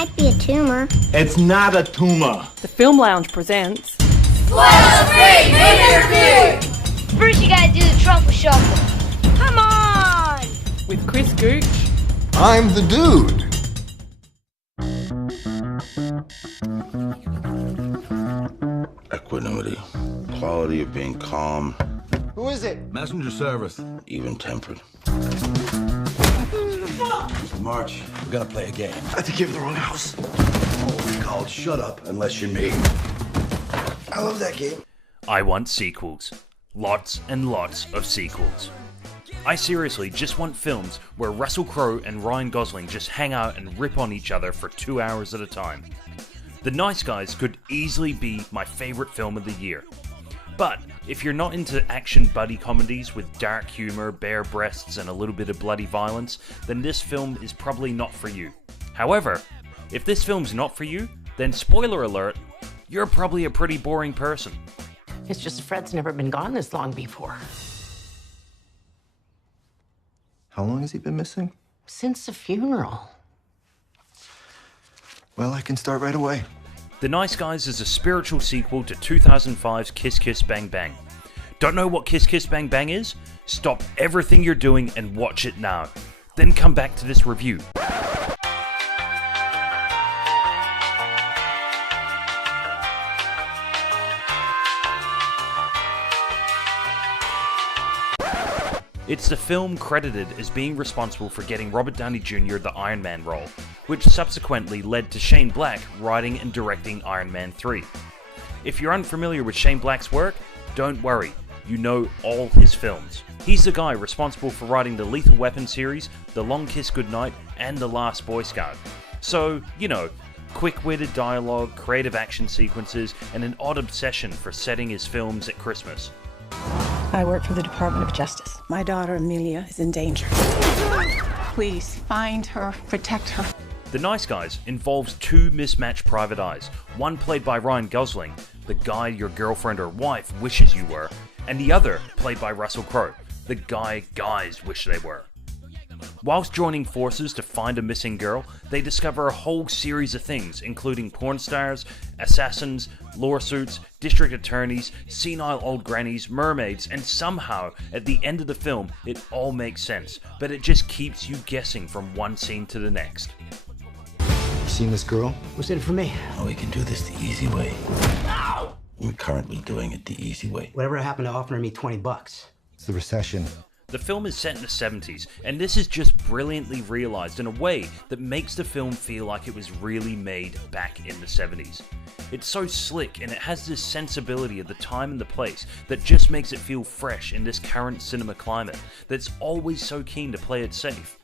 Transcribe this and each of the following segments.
Might be a tumor. It's not a tumor. The Film Lounge presents... Spoiler-free movie review! First you gotta do the truffle shuffle. Come on! with Chris Gooch. I'm the dude. Equanimity. Quality of being calm. Who is it? Messenger service. Even-tempered. March, we're gonna play a game. I think you have the wrong house. It's called Shut Up Unless You're Me. I love that game. I want sequels. Lots and lots of sequels. I seriously just want films where Russell Crowe and Ryan Gosling just hang out and rip on each other for 2 hours at a time. The Nice Guys could easily be my favourite film of the year. But if you're not into action buddy comedies with dark humour, bare breasts and a little bit of bloody violence, then this film is probably not for you. However, if this film's not for you, then spoiler alert, you're probably a pretty boring person. It's just Fred's never been gone this long before. How long has he been missing? Since the funeral. Well, I can start right away. The Nice Guys is a spiritual sequel to 2005's Kiss Kiss Bang Bang. Don't know what Kiss Kiss Bang Bang is? Stop everything you're doing and watch it now. Then come back to this review. It's the film credited as being responsible for getting Robert Downey Jr. the Iron Man role, which subsequently led to Shane Black writing and directing Iron Man 3. If you're unfamiliar with Shane Black's work, don't worry, you know all his films. He's the guy responsible for writing the Lethal Weapon series, The Long Kiss Goodnight, and The Last Boy Scout. So, you know, quick-witted dialogue, creative action sequences, and an odd obsession for setting his films at Christmas. I work for the Department of Justice. My daughter, Amelia, is in danger. Please, find her, protect her. The Nice Guys involves two mismatched private eyes, one played by Ryan Gosling, the guy your girlfriend or wife wishes you were, and the other played by Russell Crowe, the guy guys wish they were. Whilst joining forces to find a missing girl, they discover a whole series of things, including porn stars, assassins, lawsuits, district attorneys, senile old grannies, mermaids, and somehow, at the end of the film, it all makes sense, but it just keeps you guessing from one scene to the next. You seen this girl? What's in it for me? Oh, we can do this the easy way. Ow! We're currently doing it the easy way. Whatever happened to offering me $20? It's the recession. The film is set in the 70s, and this is just brilliantly realised in a way that makes the film feel like it was really made back in the 70s. It's so slick, and it has this sensibility of the time and the place that just makes it feel fresh in this current cinema climate that's always so keen to play it safe.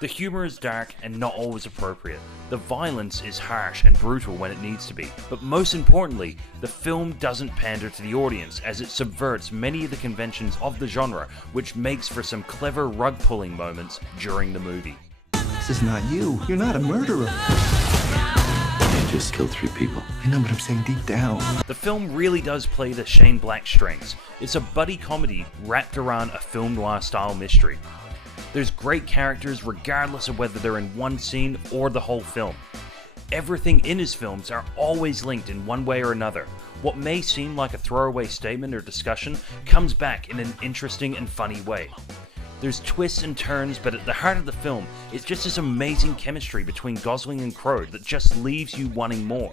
The humour is dark and not always appropriate. The violence is harsh and brutal when it needs to be. But most importantly, the film doesn't pander to the audience as it subverts many of the conventions of the genre, which makes for some clever rug-pulling moments during the movie. This is not you. You're not a murderer. You just killed 3 people. I know, but I'm saying deep down. The film really does play to Shane Black's strengths. It's a buddy comedy wrapped around a film noir style mystery. There's great characters regardless of whether they're in one scene or the whole film. Everything in his films are always linked in one way or another. What may seem like a throwaway statement or discussion comes back in an interesting and funny way. There's twists and turns, but at the heart of the film is just this amazing chemistry between Gosling and Crowe that just leaves you wanting more.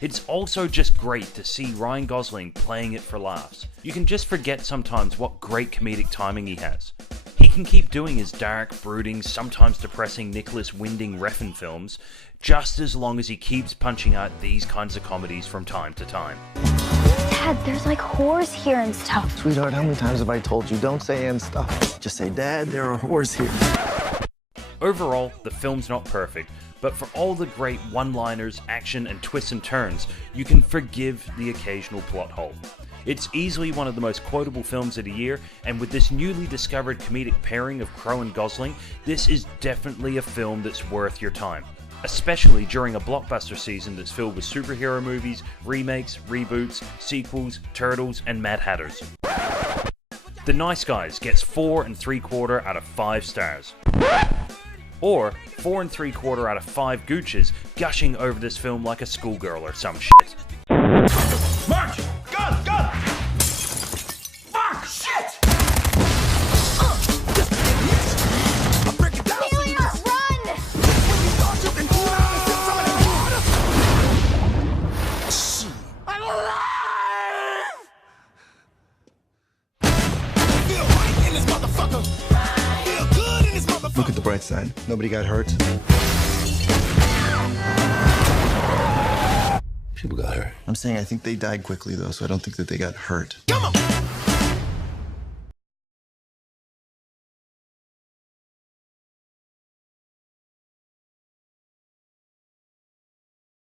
It's also just great to see Ryan Gosling playing it for laughs. You can just forget sometimes what great comedic timing he has. He can keep doing his dark, brooding, sometimes depressing Nicholas Winding Refn films just as long as he keeps punching out these kinds of comedies from time to time. Dad, there's like whores here and stuff. Sweetheart, how many times have I told you don't say and stuff? Just say, Dad, there are whores here. Overall, the film's not perfect, but for all the great one-liners, action, and twists and turns, you can forgive the occasional plot hole. It's easily one of the most quotable films of the year, and with this newly discovered comedic pairing of Crowe and Gosling, this is definitely a film that's worth your time. Especially during a blockbuster season that's filled with superhero movies, remakes, reboots, sequels, turtles, and Mad Hatters. The Nice Guys gets 4 3/4 out of 5 stars. Or 4 3/4 out of 5 Gooches gushing over this film like a schoolgirl or some shit. March! Gun! Gun! Fuck! Shit! I'm alive! Feel right in this motherfucker! Feel good in this motherfucker! Look at the bright side. Nobody got hurt. People got hurt. I'm saying I think they died quickly, though, so I don't think that they got hurt. Come on!